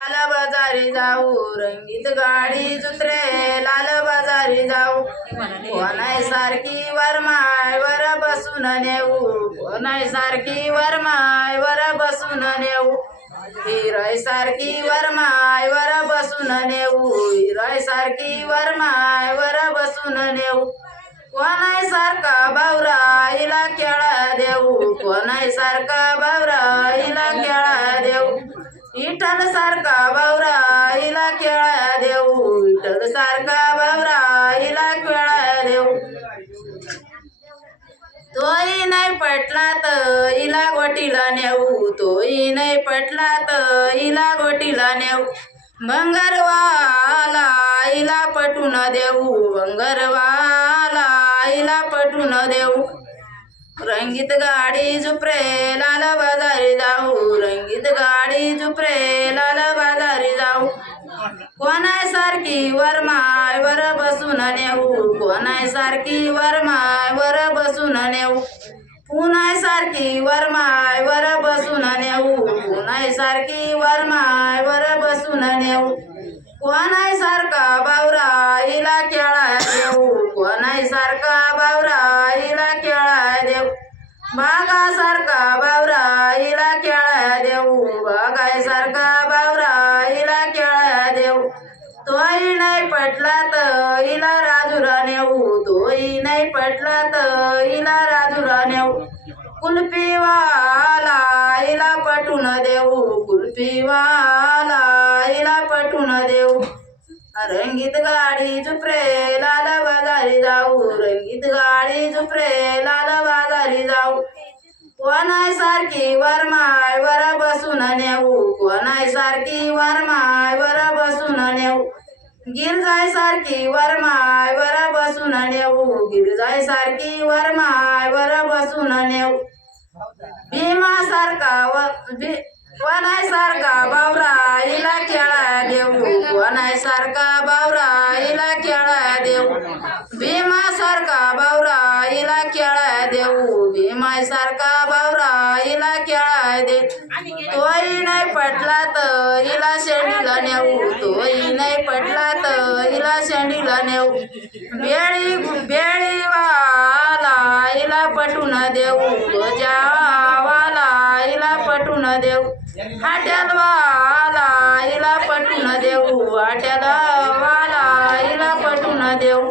लाल बाजारी जाऊ रंगीत गाडी जुत्रे लाल बाजारी जाऊ. कोणाय सारखी वरमाय वर बसून नेऊ. कोणाय सारखी वरमाय वर बसून नेऊ. हिराय सारखी वरमाय वर बसून नेऊ. हिराय सारखी वरमाय वर बसून नेऊ. कोणाय सारखा बावरा हिला खेळा देऊ. कोणाय सारखा बावरा विठ्ठल सारखा बावराईला हिला खेळा देऊ. विठ्ठल सारखा बावराईला हिला खेळा देऊ. तोही नाही पटला तर हिला गोटीला नेऊ. तोही नाही पटला तर हिला गोटीला नेऊ. भंगरवाला हिला पटून देऊ. भंगरवाला हिला पटून देऊ. रंगीत गाडी झुपरे लाल बाजारी जाऊ रंगीत गाडी झुपरे लाल बाजारी जाऊ. कोणाय सारखी वरमाय वर बसून नेऊ कोणाय सारखी वरमाय वर बसून नेऊ. पुनाय सारखी वरमाय वर बसून नेऊ पुनाय सारखी वरमाय वर बसून नेऊ. कोणाय सारखा बावरा हिला खेळा देऊ कोणाय सारखा बावरा हिला बागासारखा बावरा हिला खेळा देऊ. बागाय सारखा बावरा हिला खेळा देऊ. तोही नाही पटला तर हिला राजुरा नेऊ. तोही नाही पटला तर हिला राजुरा नेऊ. कुल्फीवाला हिला पटून देऊ. कुल्फीवाला हिला पटून देऊ. रंगीत गाडी झुपरे लाल बाजारी जाऊ. रंगीत गाडी झुपरे लाल बाजारी जाऊ. कोणाय सारखी वरमाय वर बसून नेऊ. कोणाय सारखी वरमाय वर बसून नेऊ. गिरजाय सारखी वरमाय वर बसून नेऊ. गिरजाय सारखी वरमाय वर बसून नेऊ. भीमा सारखा व भी- वनाय सारखा बावरा इलाके सारखा बावरा हिला खेळा देऊ. भीमा सारखा बावरा हिला खेळा देऊ. भीमाय सारखा बावरा हिला खेळा दे. तोही नाही पटला तर हिला शेंडीला नेऊ. तोही नाही पटला तर हिला शेंडीला नेऊ. बेळी बेळीवाला हिला पटून देऊ. गजावाला हिला पटून देऊ. हाट्यालवाला वा पटून देऊ. हाट्यालवाला हिला पटून देऊ.